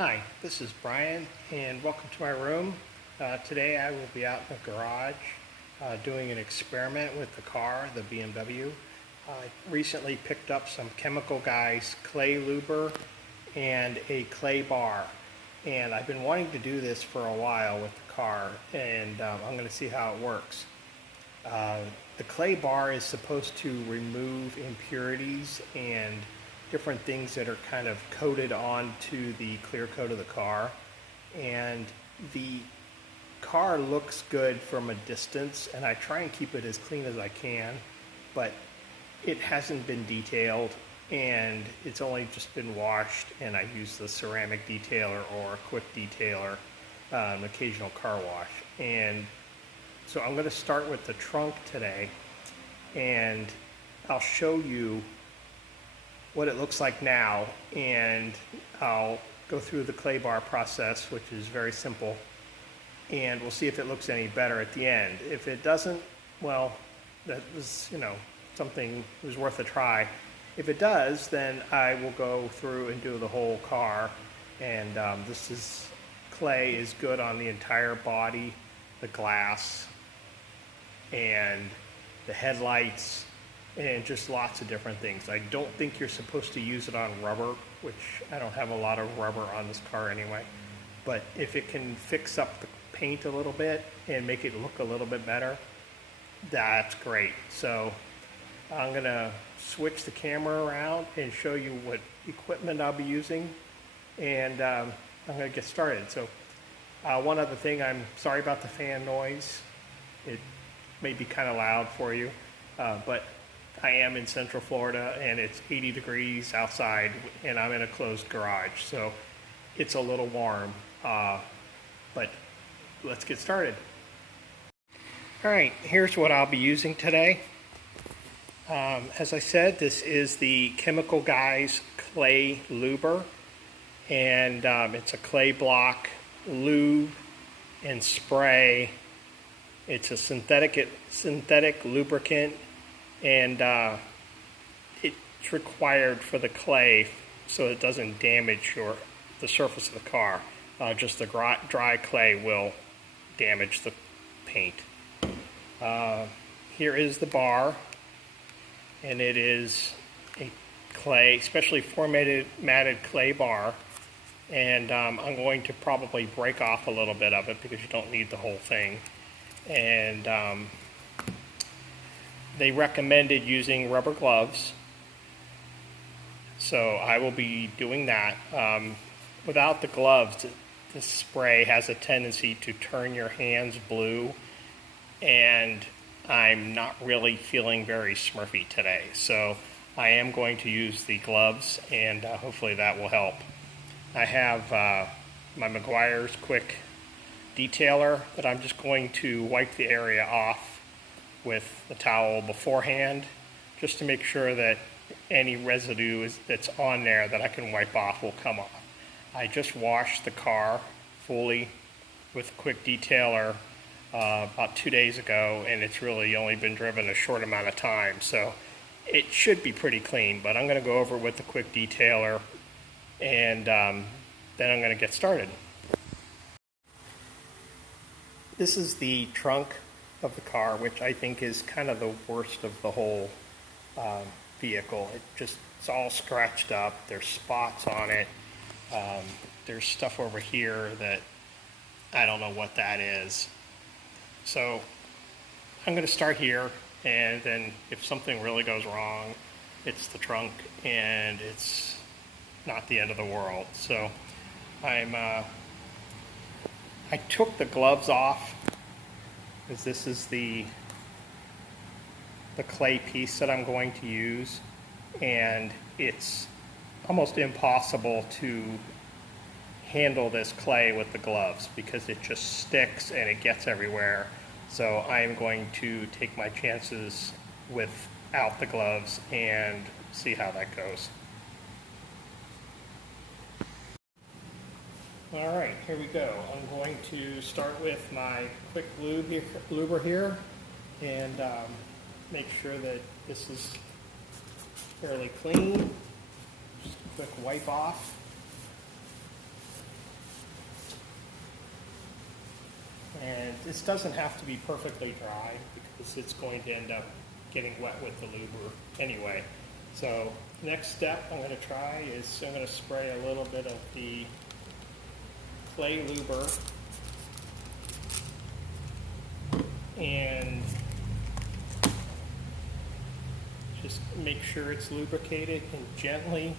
Hi, this is Brian, and welcome to my room. Today I will be out in the garage doing an experiment with the car, the BMW. I recently picked up some Chemical Guys clay luber and a clay bar, and I've been wanting to do this for a while with the car, and I'm going to see how it works. The clay bar is supposed to remove impurities and different things that are kind of coated onto the clear coat of the car, and the car looks good from a distance, and I try and keep it as clean as I can, but it hasn't been detailed and it's only just been washed, and I use the ceramic detailer or a quick detailer, an occasional car wash. And so I'm going to start with the trunk today, and I'll show you what it looks like now, and I'll go through the clay bar process, which is very simple, and we'll see if it looks any better at the end. If it doesn't, well, that was, something was worth a try. If it does, then I will go through and do the whole car, and clay is good on the entire body, the glass, and the headlights, and just lots of different things. I don't think you're supposed to use it on rubber, which I don't have a lot of rubber on this car anyway. But if it can fix up the paint a little bit and make it look a little bit better, that's great. So I'm going to switch the camera around and show you what equipment I'll be using, and I'm going to get started. So one other thing, I'm sorry about the fan noise. It may be kind of loud for you, but I am in Central Florida, and it's 80 degrees outside, and I'm in a closed garage, so it's a little warm, but let's get started. All right, here's what I'll be using today. As I said, this is the Chemical Guys clay luber, and it's a clay block lube and spray. It's a synthetic lubricant, and it's required for the clay so it doesn't damage the surface of the car. Just the dry clay will damage the paint. Here is the bar, and it is a clay, specially matted clay bar, and I'm going to probably break off a little bit of it because you don't need the whole thing. And they recommended using rubber gloves, so I will be doing that. Without the gloves, this spray has a tendency to turn your hands blue, and I'm not really feeling very smurfy today, so I am going to use the gloves, and hopefully that will help. I have my Meguiar's quick detailer that I'm just going to wipe the area off with the towel beforehand, just to make sure that any residue that's on there that I can wipe off will come off. I just washed the car fully with a quick detailer about 2 days ago, and it's really only been driven a short amount of time, so it should be pretty clean. But I'm going to go over it with the quick detailer, and then I'm going to get started. This is the trunk of the car, which I think is kind of the worst of the whole vehicle. It's all scratched up. There's spots on it. There's stuff over here that I don't know what that is. So I'm going to start here, and then if something really goes wrong, it's the trunk, and it's not the end of the world. So I took the gloves off, because this is the clay piece that I'm going to use, and it's almost impossible to handle this clay with the gloves because it just sticks and it gets everywhere. So I am going to take my chances without the gloves and see how that goes. All right, here we go. I'm going to start with my quick luber here, and make sure that this is fairly clean. Just a quick wipe off. this doesn't have to be perfectly dry because it's going to end up getting wet with the luber anyway. So next step I'm going to try is I'm going to spray a little bit of the clay luber and just make sure it's lubricated and gently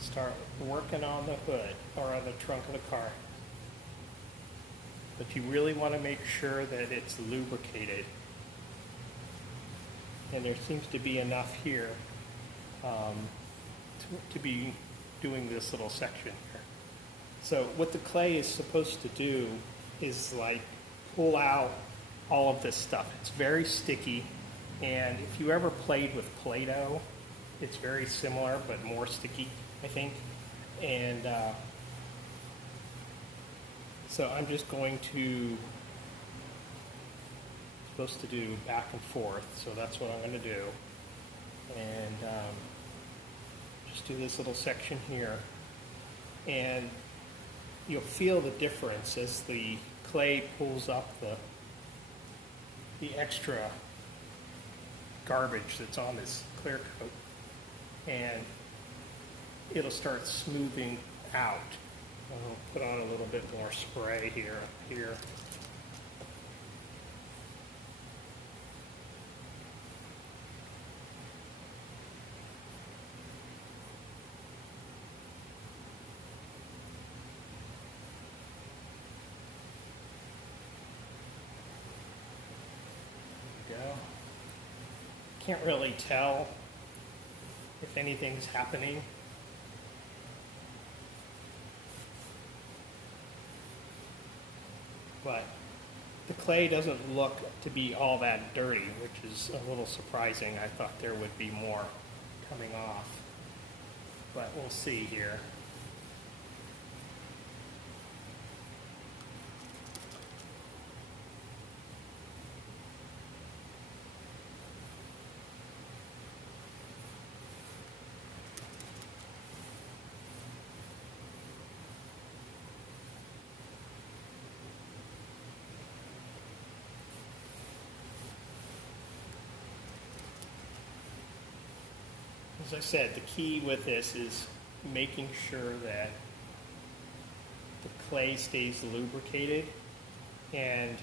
start working on the hood or on the trunk of the car. But you really want to make sure that it's lubricated. And there seems to be enough here to be doing this little section here. So what the clay is supposed to do is like pull out all of this stuff. It's very sticky, and if you ever played with Play-Doh, it's very similar but more sticky, I think. And so I'm just going to, supposed to do back and forth, so that's what I'm going to do. And just do this little section here. And you'll feel the difference as the clay pulls up the extra garbage that's on this clear coat. And it'll start smoothing out. I'll put on a little bit more spray here. Can't really tell if anything's happening. But the clay doesn't look to be all that dirty, which is a little surprising. I thought there would be more coming off. But we'll see here. As I said, the key with this is making sure that the clay stays lubricated and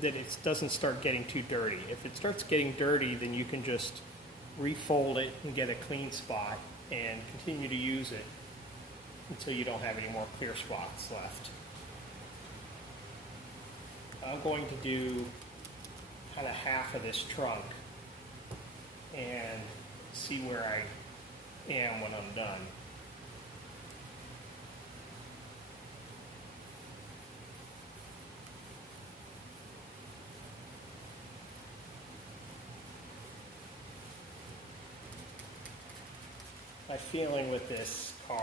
that it doesn't start getting too dirty. If it starts getting dirty, then you can just refold it and get a clean spot and continue to use it until you don't have any more clear spots left. I'm going to do kind of half of this trunk and see where I am when I'm done. My feeling with this car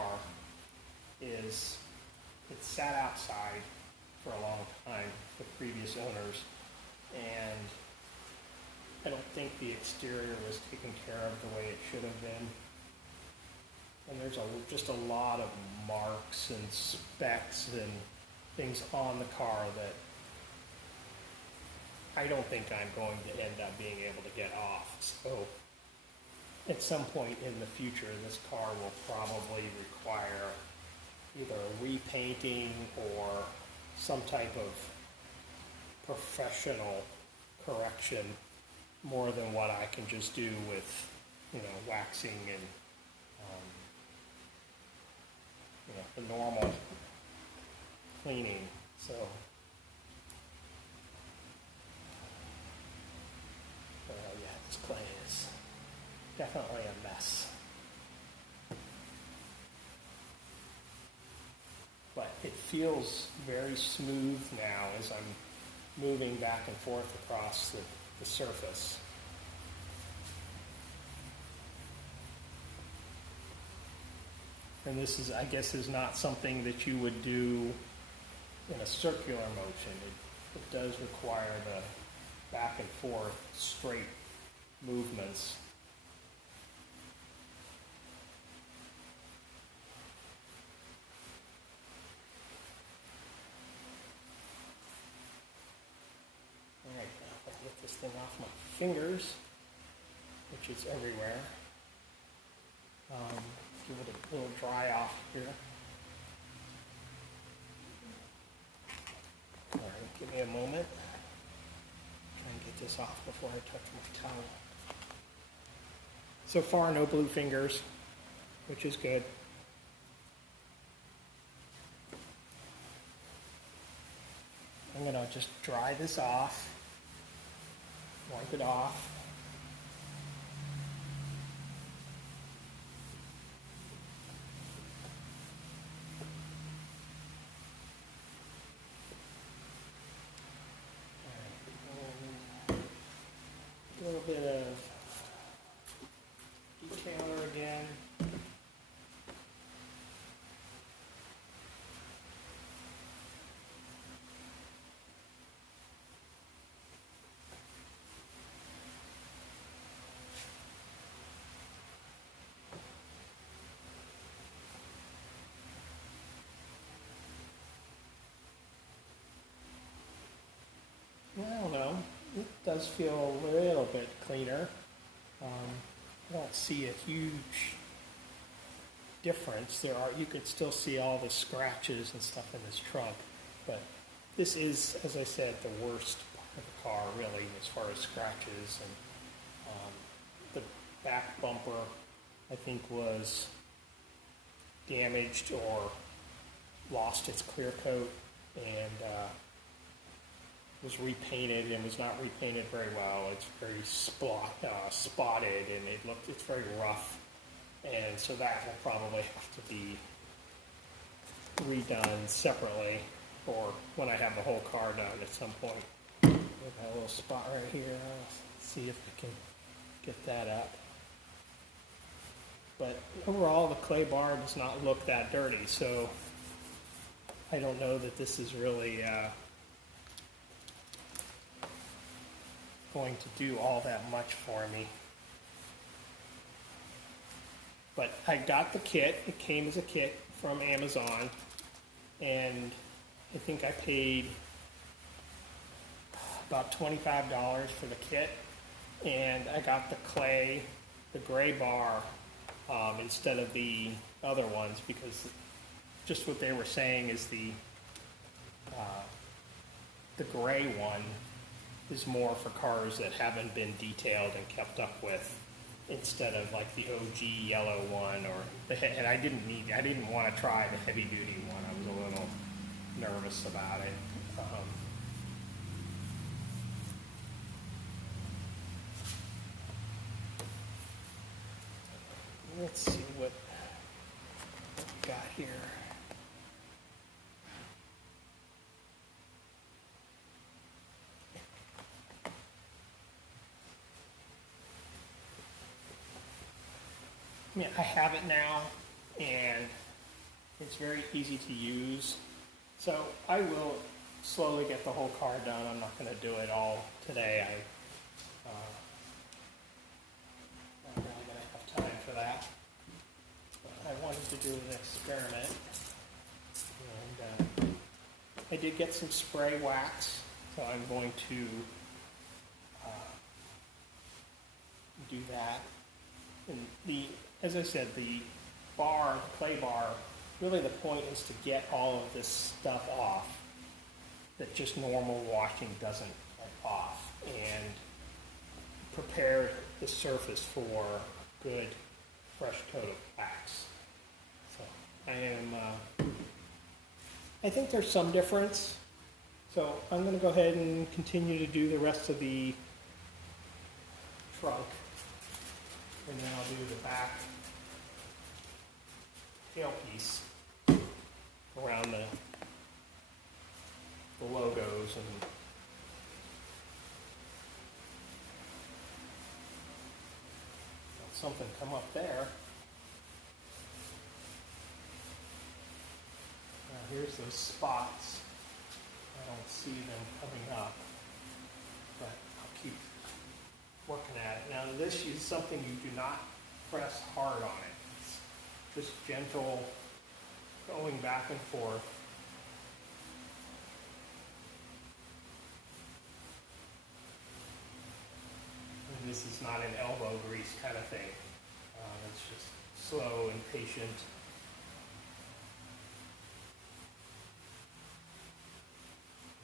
is it sat outside for a long time with previous owners, and I don't think the exterior was taken care of the way it should have been. And there's just a lot of marks and specks and things on the car that I don't think I'm going to end up being able to get off. So at some point in the future, this car will probably require either repainting or some type of professional correction, more than what I can just do with, waxing and, the normal cleaning. So, yeah, this clay is definitely a mess. But it feels very smooth now as I'm moving back and forth across the surface. And this is, I guess, is not something that you would do in a circular motion. It does require the back and forth straight movements. thing off my fingers, which is everywhere. Give it a little dry off here. All right, give me a moment. Try and get this off before I touch my towel. So far, no blue fingers, which is good. I'm gonna just dry this off, wipe it off. A little bit of detailer again. I don't know. It does feel a little bit cleaner. I don't see a huge difference. You could still see all the scratches and stuff in this trunk, but this is, as I said, the worst part of the car, really, as far as scratches. And the back bumper, I think, was damaged or lost its clear coat, and was repainted and was not repainted very well. It's very spotted, and it's very rough, and so that will probably have to be redone separately, or when I have the whole car done at some point. We have a little spot right here. Let's see if we can get that up. But overall, the clay bar does not look that dirty, so I don't know that this is really going to do all that much for me. But I got the kit. It came as a kit from Amazon, and I think I paid about $25 for the kit, and I got the gray bar instead of the other ones, because just what they were saying is the gray one is more for cars that haven't been detailed and kept up with, instead of like the OG yellow one, and I didn't want to try the heavy duty one. I was a little nervous about it. Let's see what we got here. I mean, I have it now, and it's very easy to use. So I will slowly get the whole car done. I'm not going to do it all today. I'm not really going to have time for that. But I wanted to do an experiment, and I did get some spray wax, so I'm going to do that. And as I said, the clay bar, really the point is to get all of this stuff off that just normal washing doesn't get off, and prepare the surface for a good fresh coat of wax. So I think there's some difference. So I'm going to go ahead and continue to do the rest of the trunk. And then I'll do the back tailpiece around the logos, and let something come up there. Now here's those spots. I don't see them coming up, but I'll keep working at it. Now this is something you do not press hard on it. It's just gentle going back and forth. this is not an elbow grease kind of thing. It's just slow and patient.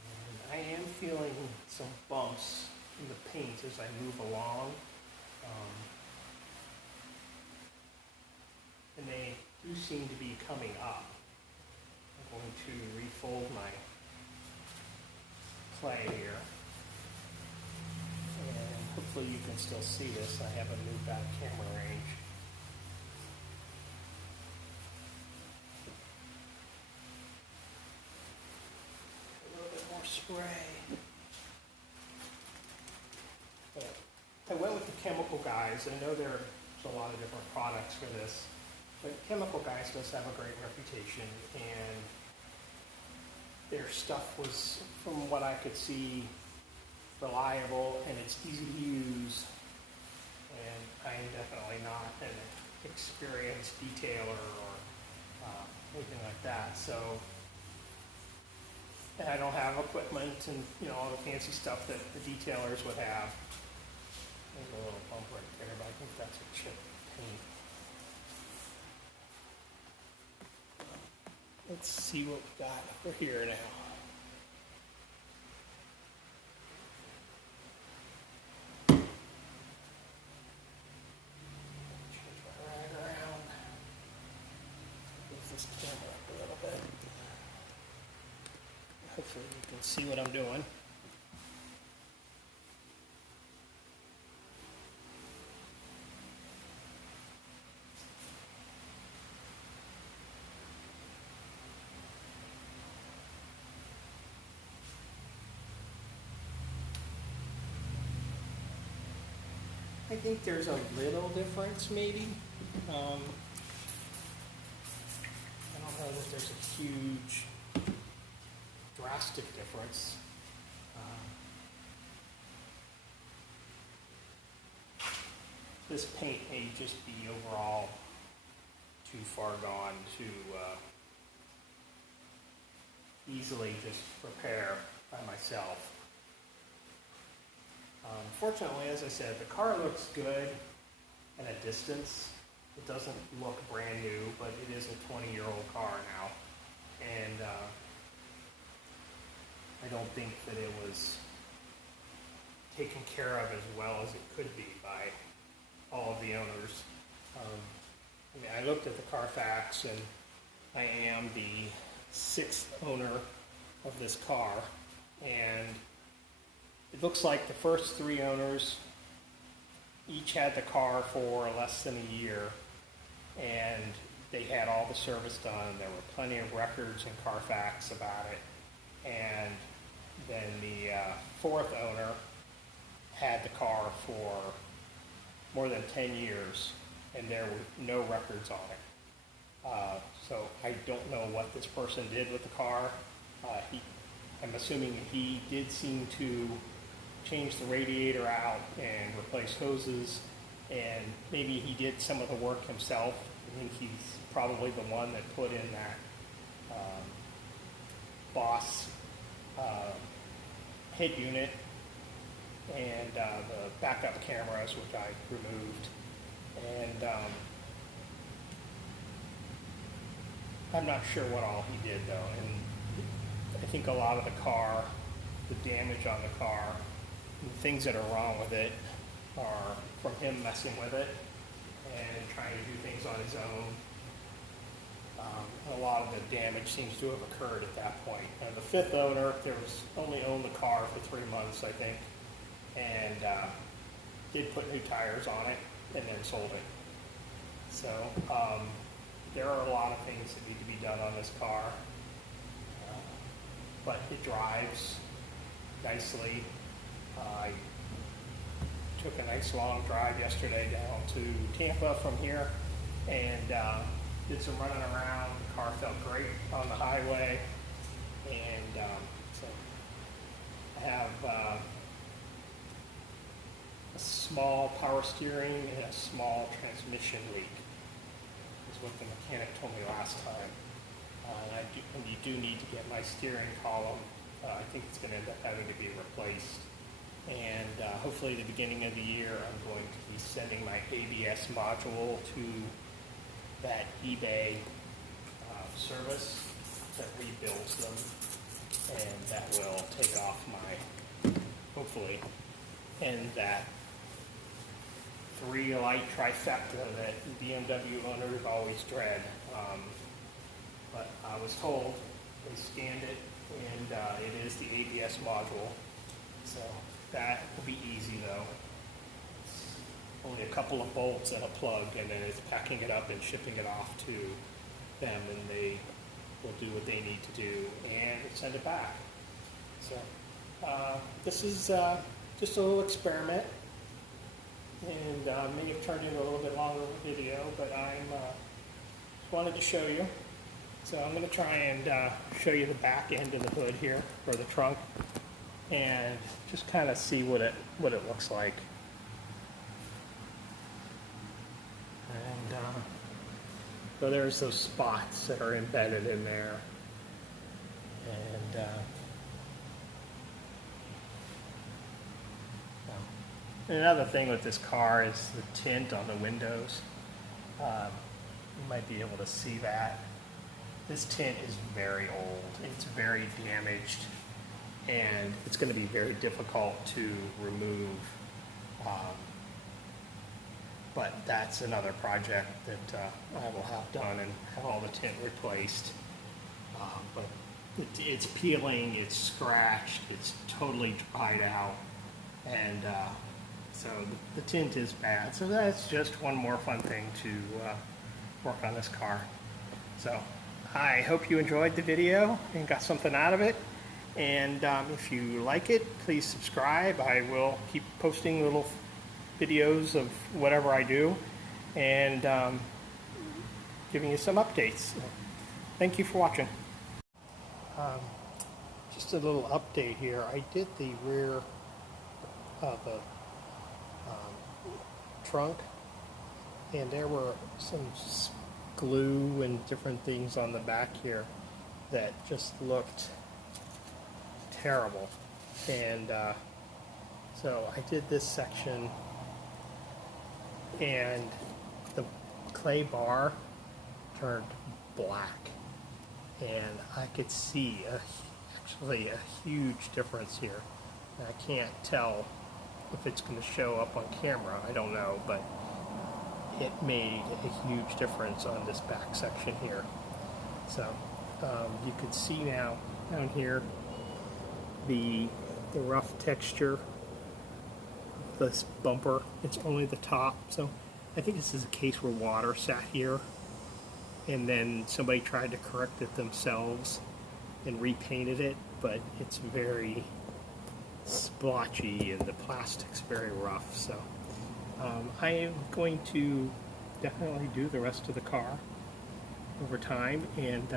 And I am feeling some bumps in the paint as I move along. And they do seem to be coming up. I'm going to refold my clay here. And hopefully you can still see this. I haven't moved out of camera range. A little bit more spray. But I went with the Chemical Guys. I know there's a lot of different products for this. But Chemical Guys does have a great reputation, and their stuff was, from what I could see, reliable and it's easy to use. And I am definitely not an experienced detailer or anything like that. So, and I don't have equipment and all the fancy stuff that the detailers would have. There's a little bump right there, but I think that's a chip paint. Let's see what we got over here now. Change my rag around. Move this camera up a little bit. Hopefully you can see what I'm doing. I think there's a little difference, maybe. I don't know that there's a huge, drastic difference. This paint may just be overall too far gone to easily just repair by myself. Fortunately, as I said, the car looks good at a distance. It doesn't look brand new, but it is a 20-year-old car now. And I don't think that it was taken care of as well as it could be by all of the owners. I looked at the Carfax, and I am the 6th owner of this car. And it looks like the first 3 owners each had the car for less than a year, and they had all the service done. There were plenty of records in Carfax about it. And then the 4th owner had the car for more than 10 years, and there were no records on it. So I don't know what this person did with the car. I'm assuming he did seem to change the radiator out and replace hoses, and maybe he did some of the work himself. I think he's probably the one that put in that Boss head unit and the backup cameras, which I removed. And I'm not sure what all he did though. And I think a lot of the car, the damage on the car, the things that are wrong with it are from him messing with it and trying to do things on his own. A lot of the damage seems to have occurred at that point. The 5th owner, only owned the car for 3 months, I think, and did put new tires on it and then sold it. So there are a lot of things that need to be done on this car, but it drives nicely. I took a nice long drive yesterday down to Tampa from here, and did some running around. The car felt great on the highway, and so I have a small power steering and a small transmission leak, is what the mechanic told me last time. And you do need to get my steering column. I think it's going to end up having to be replaced and hopefully at the beginning of the year I'm going to be sending my ABS module to that eBay service that rebuilds them, and that will take off my, hopefully, and that 3-light trifecta that BMW owners always dread. But I was told, they scanned it, and it is the ABS module, so that will be easy though. It's only a couple of bolts and a plug, and then it's packing it up and shipping it off to them, and they will do what they need to do and send it back. So this is just a little experiment, and may have turned into a little bit longer of a video, but I just wanted to show you. So I'm going to try and show you the back end of the hood here, or the trunk, and just kind of see what it looks like. And so there's those spots that are embedded in there, and another thing with this car is the tint on the windows. You might be able to see that. This tint is very old, it's very damaged, and it's going to be very difficult to remove. But that's another project that I will have done and have all the tint replaced. But it's peeling, it's scratched, it's totally dried out, and so the tint is bad. So that's just one more fun thing to work on this car. So I hope you enjoyed the video and got something out of it. And if you like it, please subscribe. I will keep posting little videos of whatever I do and giving you some updates. So, thank you for watching. Just a little update here. I did the rear of the trunk, and there were some glue and different things on the back here that just looked terrible, and so I did this section, and the clay bar turned black, and I could see actually a huge difference here. And I can't tell if it's going to show up on camera, I don't know, but it made a huge difference on this back section here. So you can see now down here the rough texture of this bumper. It's only the top, so I think this is a case where water sat here and then somebody tried to correct it themselves and repainted it, but it's very splotchy and the plastic's very rough. So I am going to definitely do the rest of the car over time, and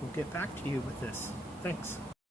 we'll get back to you with this. Thanks.